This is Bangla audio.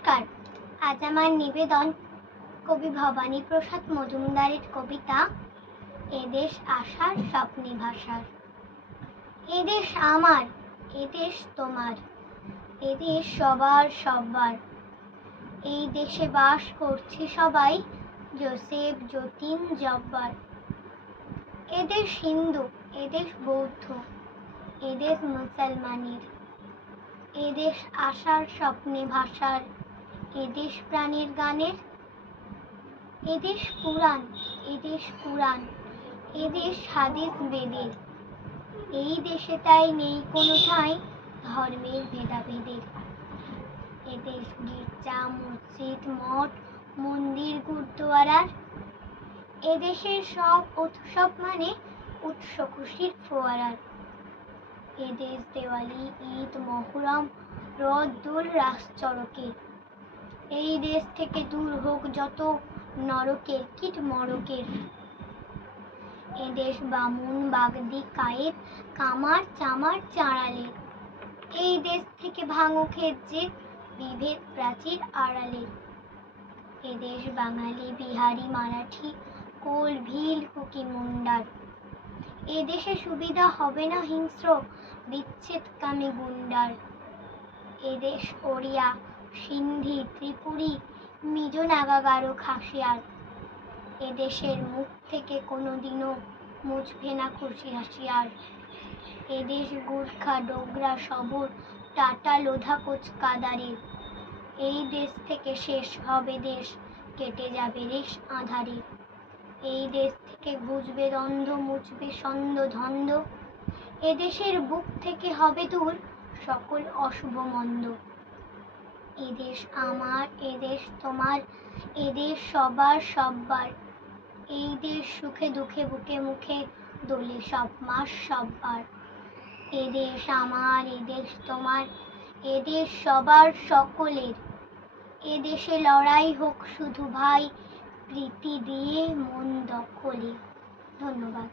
নমস্কার। আজ আমার নিবেদন কবি ভবানী প্রসাদ মজুমদারের কবিতা এদেশ আশার স্বপ্নে ভাষার। এদেশ আমার, এদেশ তোমার, এদেশ সবার সব্বার। এই দেশে বাস করছে সবাই, জোসেফ, যতীন, জব্বার। এদেশ হিন্দু, এদেশ বৌদ্ধ, এদেশ মুসলমানের। এদেশ আশার স্বপ্নে ভাষার, এদেশ প্রাণের গানের। এদেশ কুরআন, এদেশ কুরআন, এদেশ হাদিস বেদের। এই দেশে তাই নেই কোনো ঠাঁই ধর্মের ভেদাভেদের। এদেশ গির্জা, মসজিদ, মঠ, মন্দির, গুরুদুয়ারার। এদেশের সব উৎসব মানে উৎস খুশির ফোয়ারার। এদেশ দেওয়ালি, ঈদ, মহরম, রথ, দোল, রাস চড়কের। এই দেশ থেকে দূর হোক যত নরকের কীট মড়কের। এদেশ বামুন, বাগদি, কায়েত, কামার, চামার, চাঁড়ালের। এই দেশ থেকে ভাঙুক যে বিভেদ প্রাচীর আড়ালে। এদেশ বাঙালি, বিহারি, মারাঠি, কোল, ভিল, কুকি, মুন্ডার। এদেশে সুবিধা হবে না হিংস্র বিচ্ছেদকামী গুন্ডার। এদেশ ওড়িয়া, সিন্ধি, ত্রিপুরী, মিজো, নাগা, গারো, খাসিয়ার। এদেশের মুখ থেকে কোনোদিনও মুছবে না খুশি হাসিয়ার। এদেশ গুর্খা, ডোগরা, সবর, টাটা, লোধা, কোচ, কাদারের। এই দেশ থেকে শেষ হবে দেশ, কেটে যাবে রেশ আঁধারে। এই দেশ থেকে ঘুচবে দ্বন্দ্ব, মুছবে সন্দ ধন্দ। এদেশের বুক থেকে হবে দূর সকল অশুভ মন্দ। এদেশ আমার, এদেশ তোমার, এদেশ সবার সব্বার। এই দেশ সুখে দুঃখে বুকে মুখে দোলে সব মাস সব্বার। এদেশ আমার, এদেশ তোমার, এদেশ সবার সকলের। এদেশে লড়াই হোক শুধু ভাই, প্রীতি দিয়ে মন দখলে। ধন্যবাদ।